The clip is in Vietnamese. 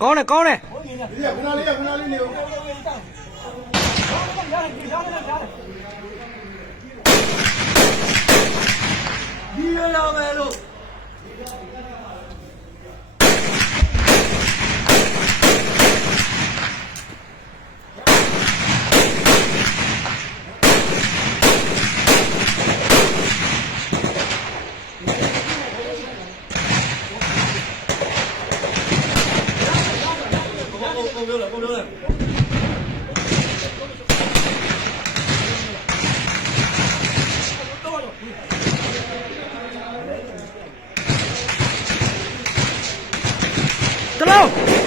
ကောင်းတယ်ကောင်းတယ်ဒီကခဏလေးခဏလေးနေဦး không đưa được không đưa được Come on!